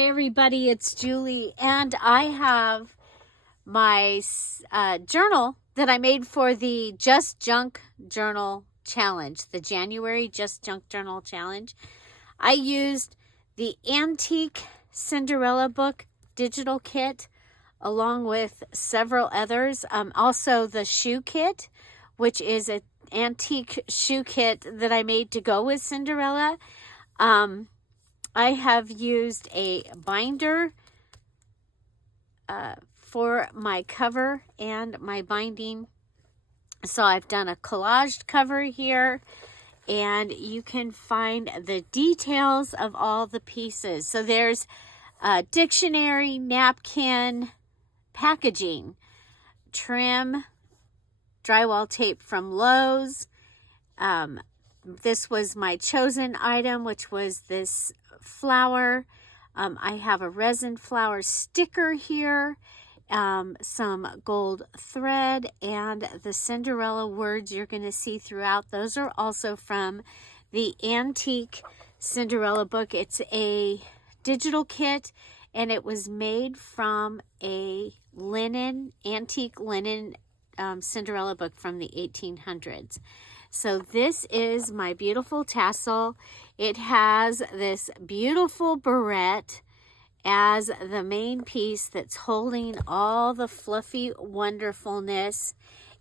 Hi everybody, it's Julie, and I have my journal that I made for the Just Junk Journal Challenge, the January Just Junk Journal Challenge. I used the Antique Cinderella book digital kit along with several others. Also the shoe kit, which is an antique shoe kit that I made to go with Cinderella. I have used a binder for my cover and my binding. So I've done a collaged cover here, and you can find the details of all the pieces. So there's a dictionary, napkin, packaging, trim, drywall tape from Lowe's. This was my chosen item, which was this flower. I have a resin flower sticker here, some gold thread, and the Cinderella words you're going to see throughout. Those are also from the Antique Cinderella book. It's a digital kit, and it was made from a antique linen Cinderella book from the 1800s. So this is my beautiful tassel. It has this beautiful barrette as the main piece that's holding all the fluffy wonderfulness.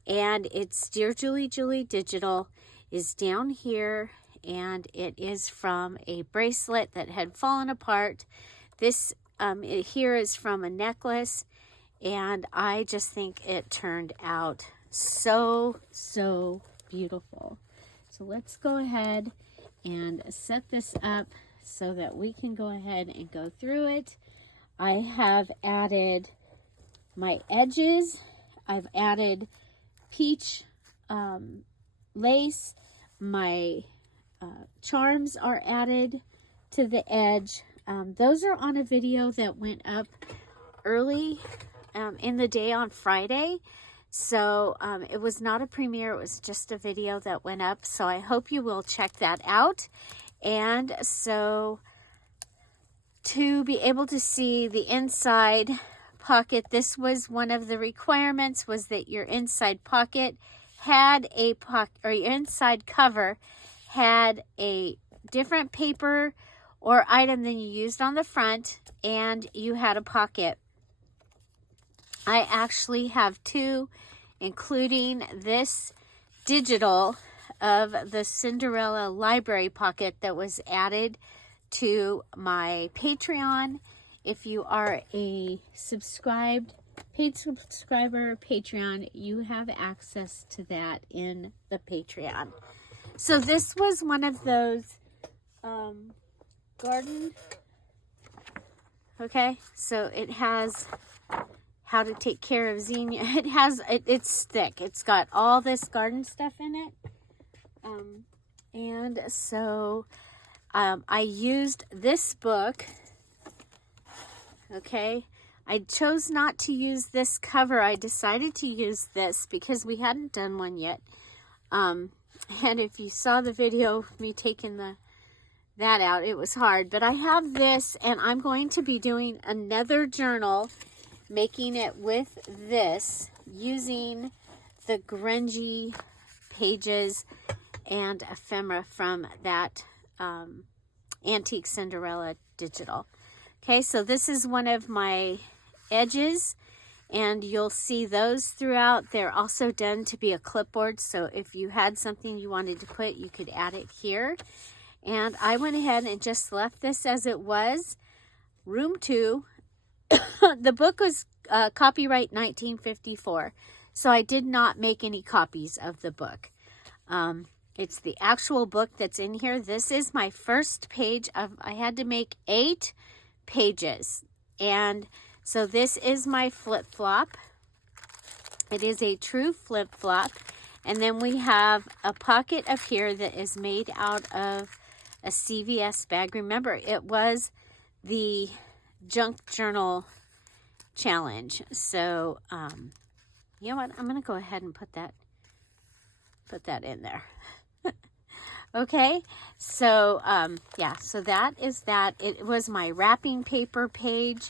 And it's Dear Julie Julie Digital is down here, and it is from a bracelet that had fallen apart. This here is from a necklace, and I just think it turned out so beautiful. So let's go ahead and set this up so that we can go ahead and go through it. I have added my edges. I've added peach lace. My charms are added to the edge. Those are on a video that went up early in the day on Friday. So it was not a premiere, it was just a video that went up. So I hope you will check that out. And so to be able to see the inside pocket, this was one of the requirements, was that your inside pocket had a pocket, or your inside cover had a different paper or item than you used on the front, and you had a pocket. I actually have two, including this digital of the Cinderella library pocket that was added to my Patreon. If you are a paid subscriber Patreon, you have access to that in the Patreon. So this was one of those garden. Okay, so it has how to take care of zinnia. It's thick. It's got all this garden stuff in it. And so I used this book. Okay, I chose not to use this cover. I decided to use this because we hadn't done one yet. And if you saw the video of me taking that out, it was hard. But I have this, and I'm going to be doing another journal, making it with this, using the grungy pages and ephemera from that Antique Cinderella digital. Okay, so this is one of my edges, and you'll see those throughout. They're also done to be a clipboard, so if you had something you wanted to put, you could add it here. And I went ahead and just left this as it was. Room 2. The book was copyright 1954, so I did not make any copies of the book. It's the actual book that's in here. This is my first page of, I had to make 8 pages. And so this is my flip-flop. It is a true flip-flop. And then we have a pocket up here that is made out of a CVS bag. Remember, it was the Junk Journal Challenge. So, you know what? I'm going to go ahead and put that in there. Okay, so yeah, so that is that. It was my wrapping paper page,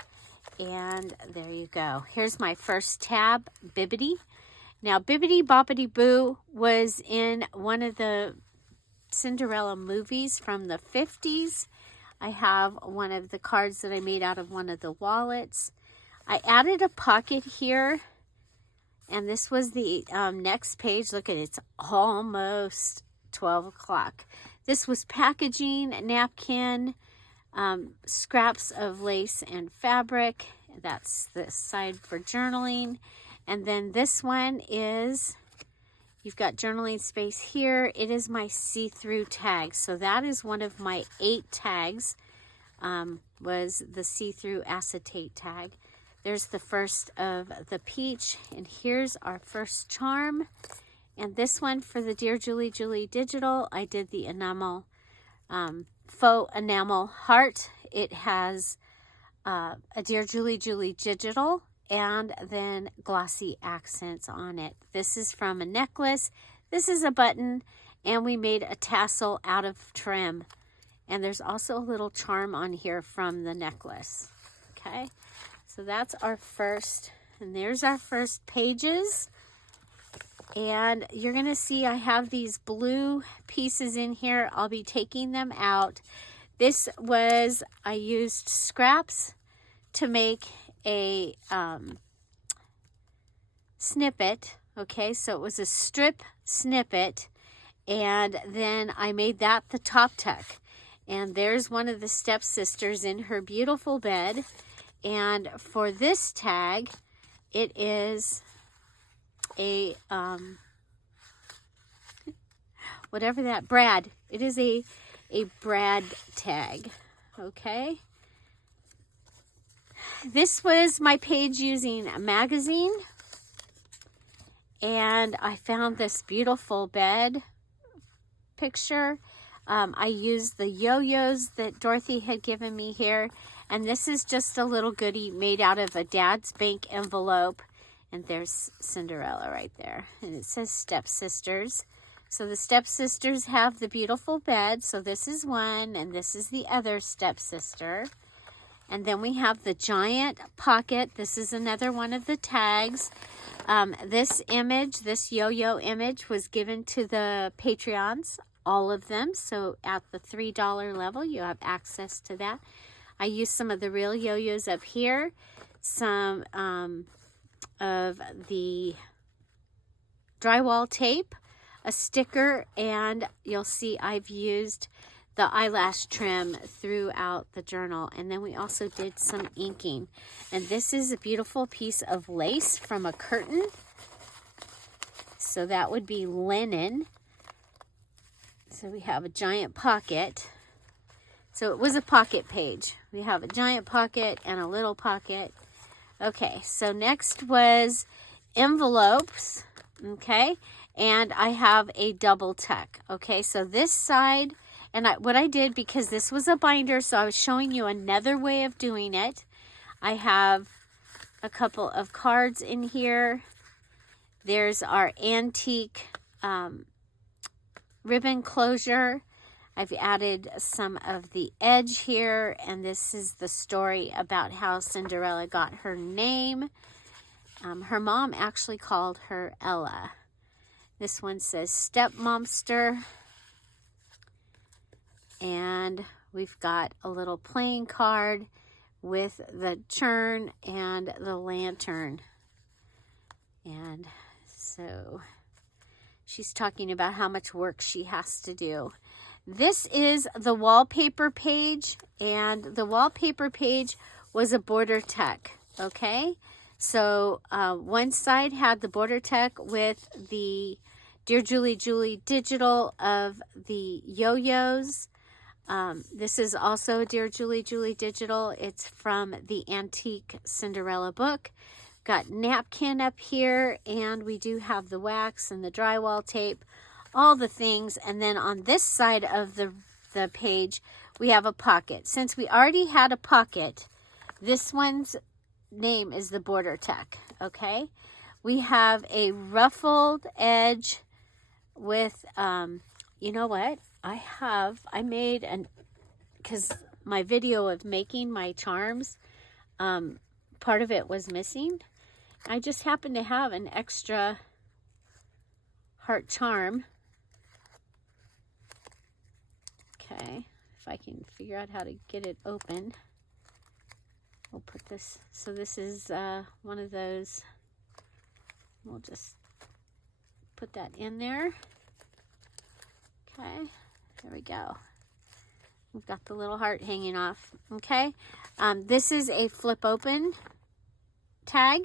and there you go. Here's my first tab, Bibbidi. Now, Bibbidi Boppity Boo was in one of the Cinderella movies from the 50s. I have one of the cards that I made out of one of the wallets. I added a pocket here, and this was the next page. Look at it, it's almost 12 o'clock. This was packaging, napkin, scraps of lace and fabric. That's the side for journaling. And then this one is, you've got journaling space here. It is my see-through tag. So that is one of my 8 tags, was the see-through acetate tag. There's the first of the peach, and here's our first charm. And this one for the Dear Julie Julie Digital, I did the enamel, faux enamel heart. It has a Dear Julie Julie Digital and then glossy accents on it. This is from a necklace. This is a button, and we made a tassel out of trim. And there's also a little charm on here from the necklace. Okay, so that's our first, and there's our first pages. And you're going to see I have these blue pieces in here. I'll be taking them out. This was, I used scraps to make a snippet. Okay, so it was a strip snippet. And then I made that the top tuck. And there's one of the stepsisters in her beautiful bed. And for this tag, it is a whatever that, Brad. It is a Brad tag. Okay. This was my page using a magazine, and I found this beautiful bed picture. I used the yo-yos that Dorothy had given me here, and this is just a little goodie made out of a Dad's Bank envelope. And there's Cinderella right there. And it says stepsisters. So the stepsisters have the beautiful bed. So this is one, and this is the other stepsister. And then we have the giant pocket. This is another one of the tags. This image, this yo-yo image, was given to the Patreons, all of them. So at the $3 level, you have access to that. I used some of the real yo-yos up here. Some of the drywall tape, a sticker, and you'll see I've used the eyelash trim throughout the journal. And then we also did some inking. And this is a beautiful piece of lace from a curtain. So that would be linen. So we have a giant pocket. So it was a pocket page. We have a giant pocket and a little pocket. Okay, so next was envelopes, okay, and I have a double tuck. Okay, so this side, and what I did, because this was a binder, so I was showing you another way of doing it. I have a couple of cards in here. There's our antique ribbon closure. I've added some of the edge here, and this is the story about how Cinderella got her name. Her mom actually called her Ella. This one says Stepmomster. And we've got a little playing card with the churn and the lantern. And so she's talking about how much work she has to do. This is the wallpaper page, and the wallpaper page was a border tuck, okay? So one side had the border tuck with the Dear Julie Julie Digital of the yo-yos. This is also Dear Julie Julie Digital. It's from the Antique Cinderella book. Got napkin up here, and we do have the wax and the drywall tape, all the things. And then on this side of the page, we have a pocket. Since we already had a pocket, this one's name is the border tuck, okay? We have a ruffled edge with, you know what? I made because my video of making my charms, part of it was missing. I just happened to have an extra heart charm. Okay, if I can figure out how to get it open. We'll put this, so this is one of those. We'll just put that in there. Okay, there we go. We've got the little heart hanging off. Okay, this is a flip open tag.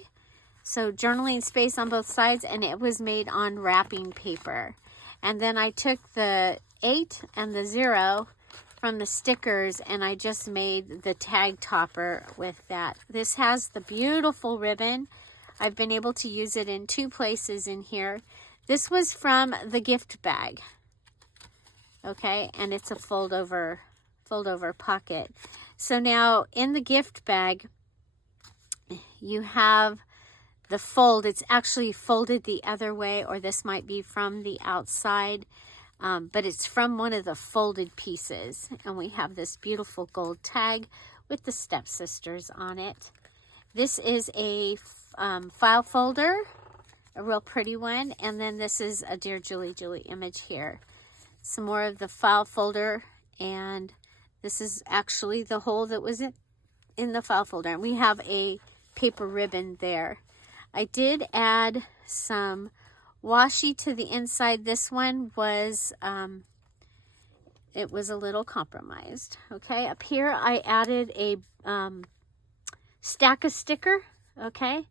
So journaling space on both sides, and it was made on wrapping paper. And then I took the 8 and the 0 from the stickers, and I just made the tag topper with that. This has the beautiful ribbon. I've been able to use it in 2 places in here. This was from the gift bag. Okay, and it's a fold over pocket. So now in the gift bag, you have the fold. It's actually folded the other way, or this might be from the outside, but it's from one of the folded pieces. And we have this beautiful gold tag with the stepsisters on it. This is a file folder, a real pretty one. And then this is a Dear Julie image here. Some more of the file folder, and this is actually the hole that was in the file folder. And we have a paper ribbon there. I did add some washi to the inside. This one was, it was a little compromised. Okay, up here I added a stack of sticker. Okay,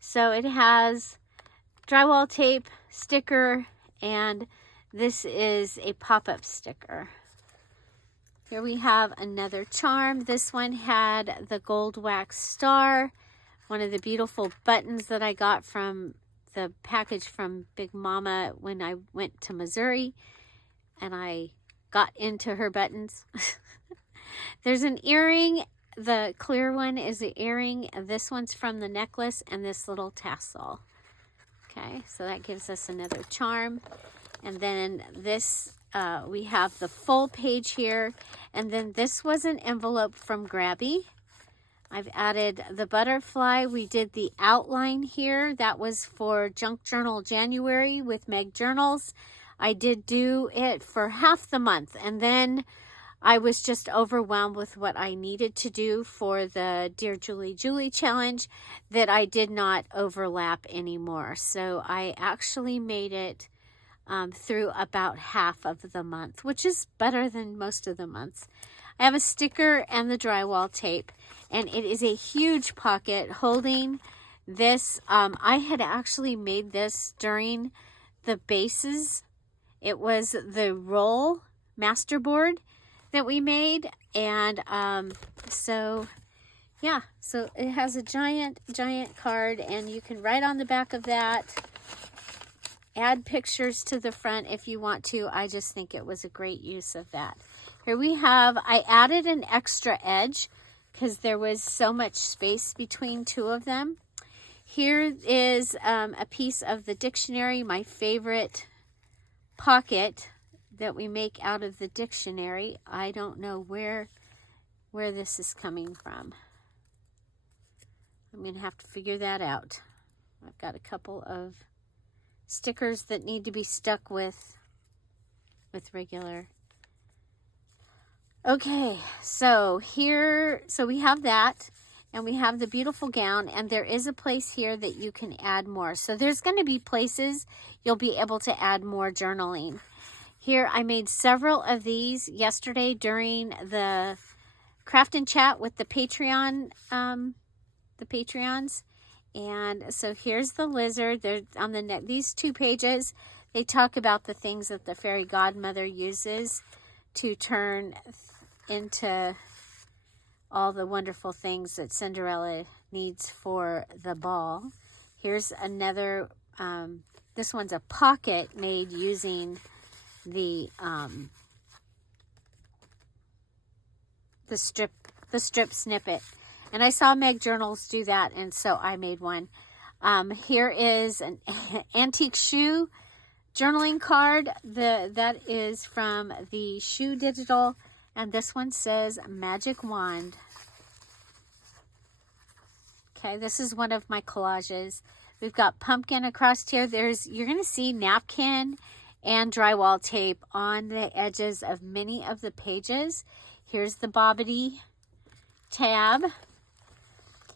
so it has drywall tape, sticker, and this is a pop-up sticker. Here we have another charm. This one had the gold wax star, one of the beautiful buttons that I got from the package from Big Mama when I went to Missouri, and I got into her buttons. There's an earring. The clear one is the earring. This one's from the necklace, and this little tassel. Okay, so that gives us another charm. And then this, we have the full page here. And then this was an envelope from Grabby. I've added the butterfly. We did the outline here. That was for Junk Journal January with Meg Journals. I did do it for half the month, and then I was just overwhelmed with what I needed to do for the Dear Julie challenge that I did not overlap anymore. So I actually made it through about half of the month, which is better than most of the months. I have a sticker and the drywall tape, and it is a huge pocket holding this. I had actually made this during the bases. It was the roll masterboard that we made, and so yeah, so it has a giant card, and you can write on the back of that, add pictures to the front if you want to. I just think it was a great use of that. Here we have, I added an extra edge because there was so much space between 2 of them. Here is a piece of the dictionary, my favorite pocket that we make out of the dictionary. I don't know where this is coming from. I'm going to have to figure that out. I've got a couple of stickers that need to be stuck with regular. Okay, so here, so we have that, and we have the beautiful gown, and there is a place here that you can add more. So there's going to be places you'll be able to add more journaling. Here, I made several of these yesterday during the craft and chat with the Patreon, the Patreons. And so here's the lizard. They're on the neck. These 2 pages, they talk about the things that the fairy godmother uses to turn into all the wonderful things that Cinderella needs for the ball. Here's another, this one's a pocket made using the strip snippet. And I saw Meg Journals do that, and so I made one. Here is an antique shoe journaling card. That is from the Shoe Digital, and this one says Magic Wand. Okay, this is one of my collages. We've got pumpkin across here. You're going to see napkin and drywall tape on the edges of many of the pages. Here's the Bobbity tab.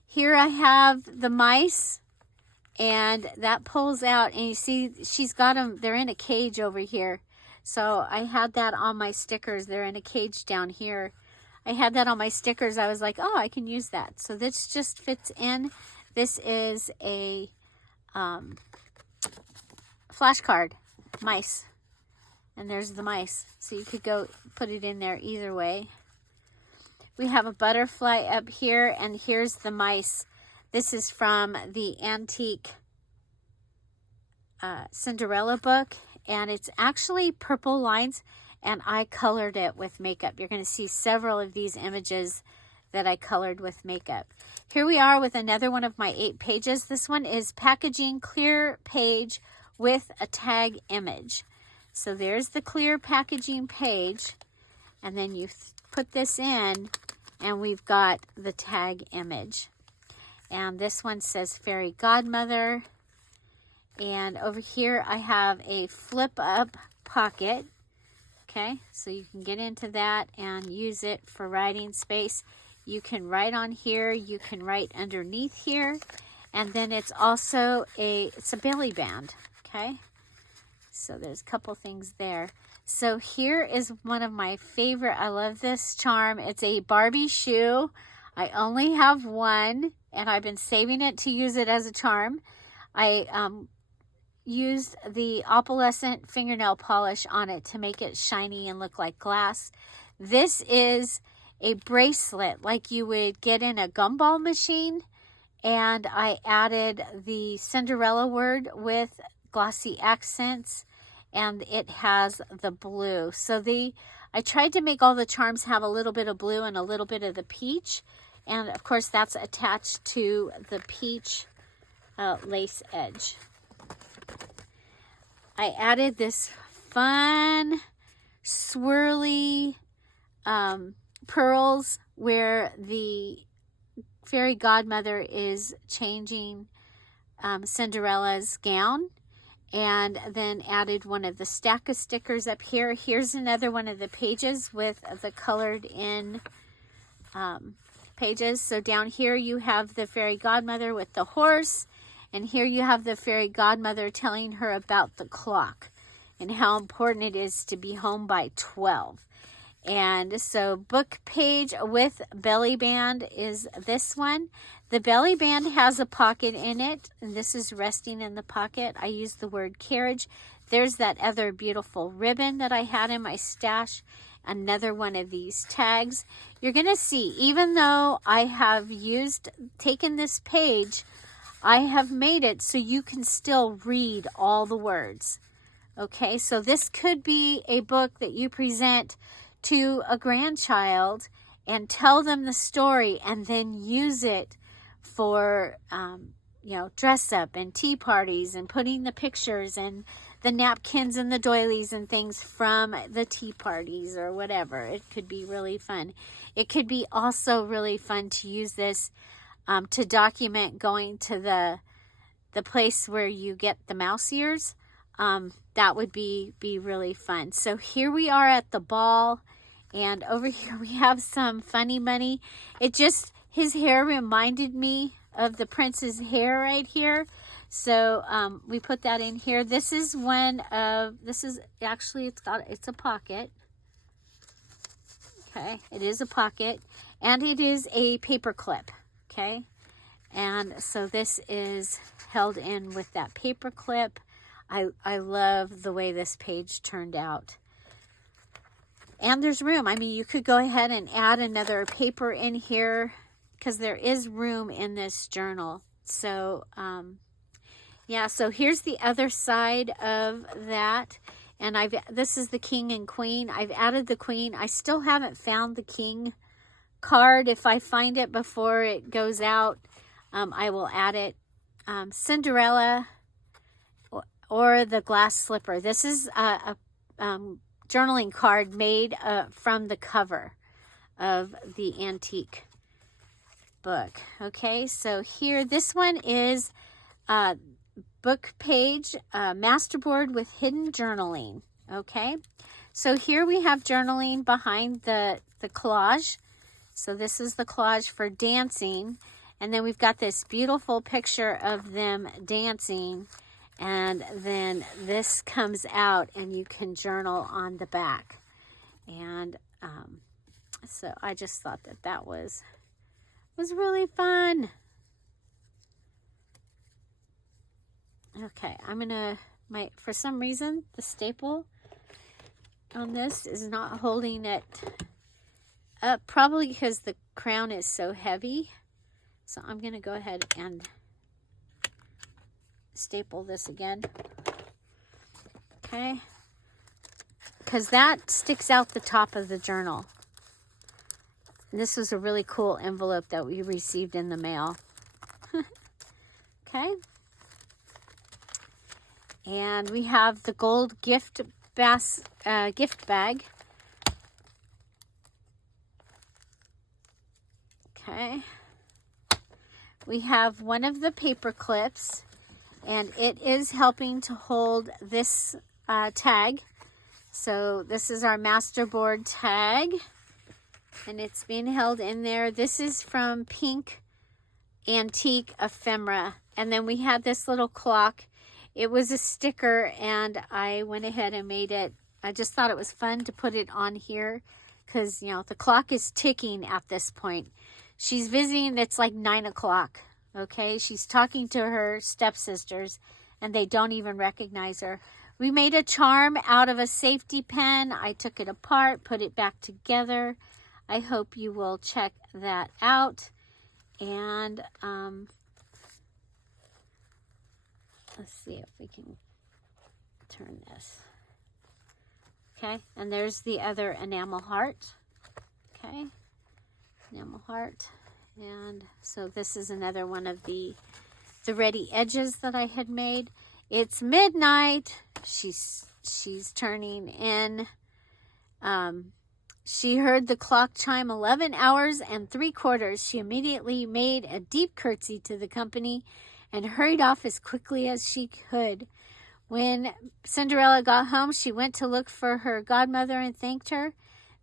Here I have the mice, and that pulls out, and you see she's got them, they're in a cage over here. So I had that on my stickers. They're in a cage down here. I had that on my stickers. I was like, oh, I can use that. So this just fits in. This is a flashcard, mice. And there's the mice. So you could go put it in there either way. We have a butterfly up here, and here's the mice. This is from the Antique Cinderella book, and it's actually purple lines, and I colored it with makeup. You're going to see several of these images that I colored with makeup. Here we are with another one of my 8 pages. This one is packaging clear page with a tag image. So there's the clear packaging page, and then you put this in, and we've got the tag image. And this one says Fairy Godmother. And over here I have a flip up pocket. Okay, so you can get into that and use it for writing space. You can write on here, you can write underneath here, and then it's also it's a belly band. Okay, so there's a couple things there. So here is one of my favorite, I love this charm. It's a Barbie shoe. I only have one, and I've been saving it to use it as a charm. I used the opalescent fingernail polish on it to make it shiny and look like glass. This is a bracelet like you would get in a gumball machine, and I added the Cinderella word with glossy accents, and it has the blue. So I tried to make all the charms have a little bit of blue and a little bit of the peach, and of course that's attached to the peach lace edge. I added this fun swirly pearls where the fairy godmother is changing Cinderella's gown, and then added one of the stack of stickers up here. Here's another one of the pages with the colored in pages. So down here you have the fairy godmother with the horse, and here you have the fairy godmother telling her about the clock and how important it is to be home by 12. And so book page with belly band is this one. The belly band has a pocket in it, and this is resting in the pocket. I used the word carriage. There's that other beautiful ribbon that I had in my stash. Another one of these tags. You're going to see, even though I have taken this page, I have made it so you can still read all the words. Okay, so this could be a book that you present to a grandchild and tell them the story, and then use it for, dress up and tea parties and putting the pictures and the napkins and the doilies and things from the tea parties or whatever. It could be really fun. It could be also really fun to use this to document going to the place where you get the mouse ears. That would be really fun. So here we are at the ball, and over here we have some funny money. His hair reminded me of the prince's hair right here. So we put that in here. This is actually, it's a pocket. Okay, it is a pocket, and it is a paper clip. Okay, and so this is held in with that paper clip. I love the way this page turned out. And there's room. I mean, you could go ahead and add another paper in here because there is room in this journal. So, yeah, so here's the other side of that. And this is the king and queen. I've added the queen. I still haven't found the king card. If I find it before it goes out, I will add it. Cinderella or the glass slipper. This is a journaling card made from the cover of the antique book. Okay, so here, this one is book page, masterboard with hidden journaling. Okay, so here we have journaling behind the collage. So this is the collage for dancing, and then we've got this beautiful picture of them dancing, and then this comes out and you can journal on the back. And so I just thought that was really fun. Okay, I'm gonna, for some reason, the staple on this is not holding it up, probably because the crown is so heavy. So I'm gonna go ahead and staple this again. Okay, because that sticks out the top of the journal. This was a really cool envelope that we received in the mail. Okay. And we have the gold gift bag. Okay. We have one of the paper clips, and it is helping to hold this tag. So this is our masterboard tag, and it's being held in there. This is from Pink Antique Ephemera. And then we had this little clock. It was a sticker, and I went ahead and made it. I just thought it was fun to put it on here because, you know, the clock is ticking at this point. She's visiting. It's like 9 o'clock, okay? She's talking to her stepsisters, and they don't even recognize her. We made a charm out of a safety pin. I took it apart, put it back together. I hope you will check that out. And let's see if we can turn this. Okay, and there's the other enamel heart. Okay, enamel heart. And so this is another one of the ready edges that I had made. It's midnight. She's turning in. She heard the clock chime 11 hours and 3/4. She immediately made a deep curtsy to the company and hurried off as quickly as she could. When Cinderella got home, she went to look for her godmother and thanked her.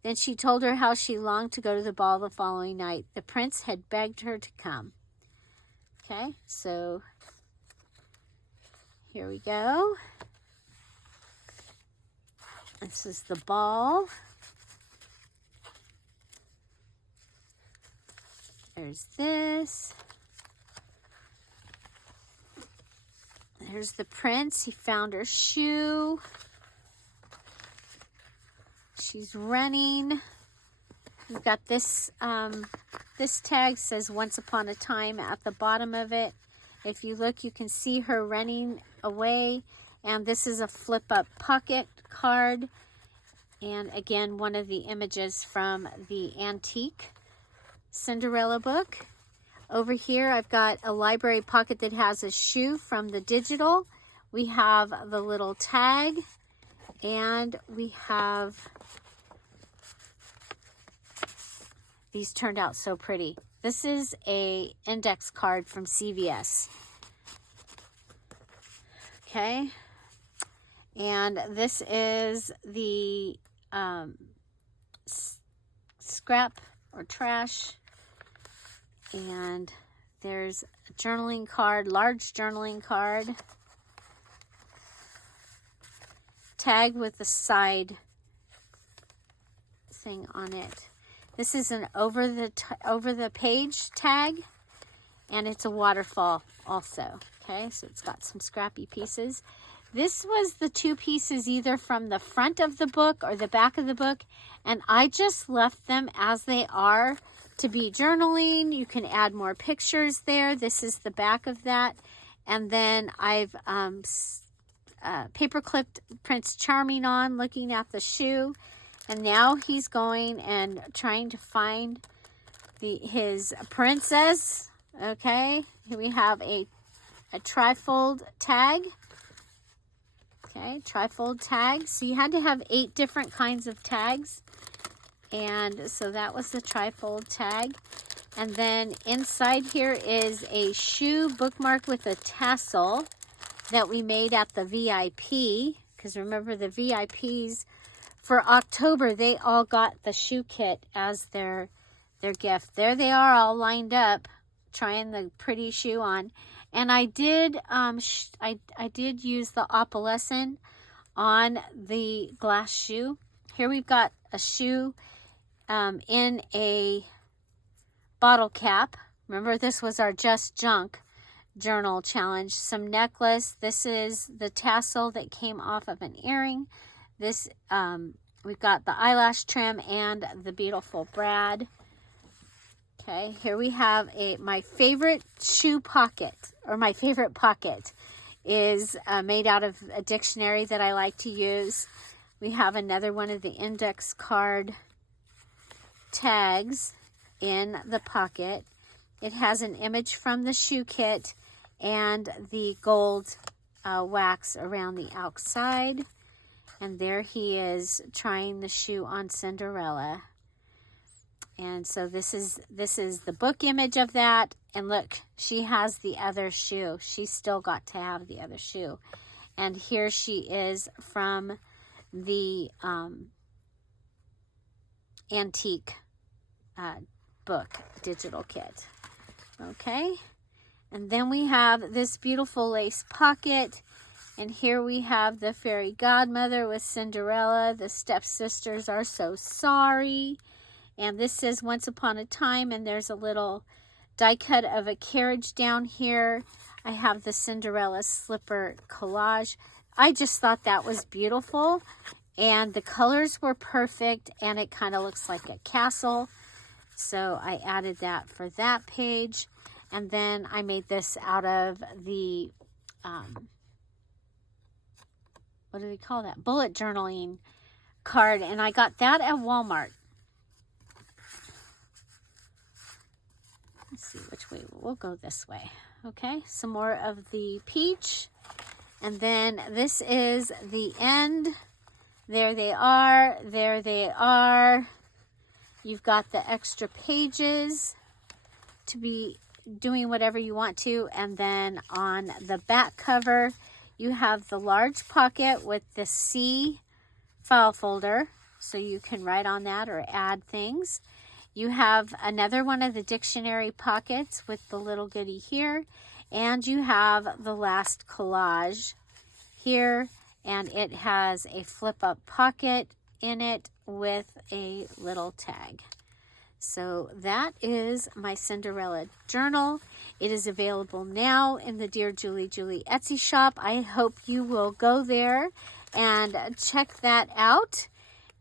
Then she told her how she longed to go to the ball the following night. The prince had begged her to come. Okay, so here we go. This is the ball. There's this. There's the prince. He found her shoe. She's running. We've got this, this tag says Once Upon a Time at the bottom of it. If you look, you can see her running away. And this is a flip-up pocket card. And again, one of the images from the Antique Cinderella book. Over here, I've got a library pocket that has a shoe from the digital. We have the little tag, and we have, these turned out so pretty. This is a index card from CVS. Okay. And this is the scrap or trash. And there's a journaling card, large journaling card. Tag with the side thing on it. This is an over the page tag, and it's a waterfall also. Okay, so it's got some scrappy pieces. This was the 2 pieces either from the front of the book or the back of the book, and I just left them as they are to be journaling. You can add more pictures there. This is the back of that. And then I've paper clipped Prince Charming on, looking at the shoe. And now he's going and trying to find his princess. Okay, here we have a trifold tag. Okay, trifold tags. So you had to have 8 different kinds of tags. And so that was the trifold tag. And then inside here is a shoe bookmark with a tassel that we made at the VIP. Because remember, the VIPs for October, they all got the shoe kit as their gift. There they are, all lined up, trying the pretty shoe on. And I did I did use the opalescent on the glass shoe. Here we've got a shoe in a bottle cap. Remember, this was our Just Junk journal challenge. Some necklace. This is the tassel that came off of an earring. This we've got the eyelash trim and the beautiful brad. Okay, here we have my favorite shoe pocket, or my favorite pocket is made out of a dictionary that I like to use. We have another one of the index card tags in the pocket. It has an image from the shoe kit and the gold wax around the outside. And there he is trying the shoe on Cinderella. And so this is the book image of that. And look, she has the other shoe. She's still got to have the other shoe. And here she is from the Antique book digital kit. Okay. And then we have this beautiful lace pocket. And here we have the fairy godmother with Cinderella. The stepsisters are so sorry. And this says Once Upon a Time, and there's a little die cut of a carriage down here. I have the Cinderella slipper collage. I just thought that was beautiful, and the colors were perfect, and it kind of looks like a castle. So I added that for that page. And then I made this out of the, what do they call that? Bullet journaling card, and I got that at Walmart. Let's see which way. We'll go this way. Okay, some more of the peach. And then this is the end. There they are. There they are. You've got the extra pages to be doing whatever you want to. And then on the back cover, you have the large pocket with the C file folder. So you can write on that or add things. You have another one of the dictionary pockets with the little goodie here. And you have the last collage here. And it has a flip-up pocket in it with a little tag. So that is my Cinderella journal. It is available now in the Dear Julie Julie Etsy shop. I hope you will go there and check that out.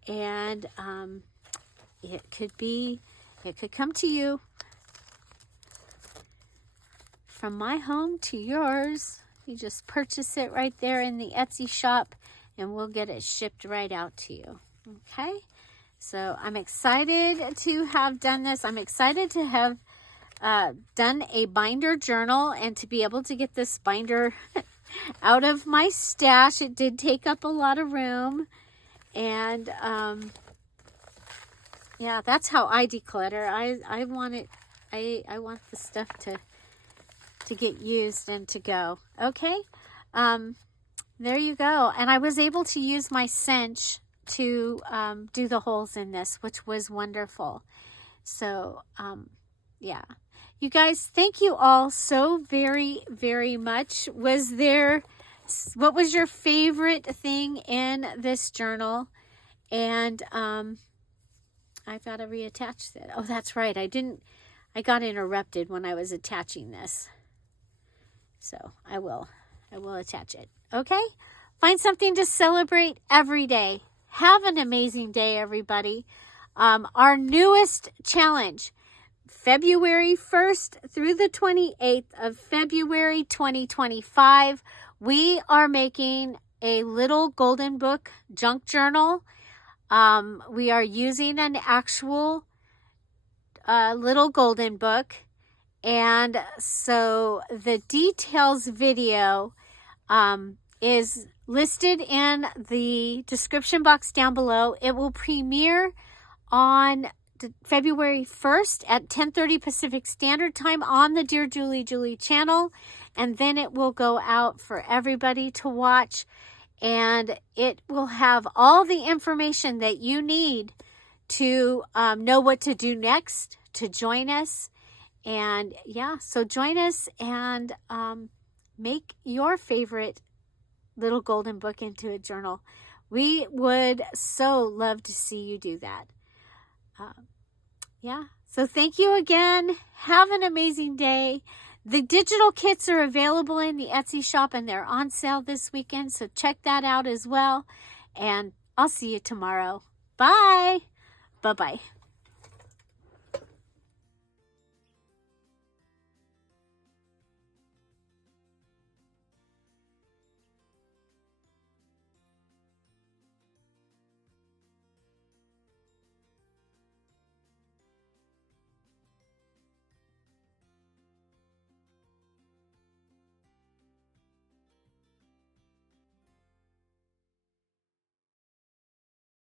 And it could come to you from my home to yours. You just purchase it right there in the Etsy shop and we'll get it shipped right out to you. Okay, so I'm excited to have done this. I'm excited to have done a binder journal and to be able to get this binder out of my stash. It did take up a lot of room, and yeah, that's how I declutter. I want it. I want the stuff to get used and to go. Okay, there you go. And I was able to use my cinch to do the holes in this, which was wonderful. So yeah, you guys, thank you all so very, very much. What was your favorite thing in this journal? And I've got to reattach that. Oh, that's right. I got interrupted when I was attaching this. So I will attach it. Okay? Find something to celebrate every day. Have an amazing day, everybody. Our newest challenge, February 1st through the 28th of February 2025, we are making a little golden book junk journal. We are using an actual little golden book. And so the details video is listed in the description box down below. It will premiere on February 1st at 10:30 Pacific Standard Time on the Dear Julie Julie channel, and then it will go out for everybody to watch, and it will have all the information that you need to know what to do next, to join us. And yeah, so join us and make your favorite little golden book into a journal. We would so love to see you do that. Yeah, so thank you again. Have an amazing day. The digital kits are available in the Etsy shop, and they're on sale this weekend, so check that out as well. And I'll see you tomorrow. Bye. Bye-bye.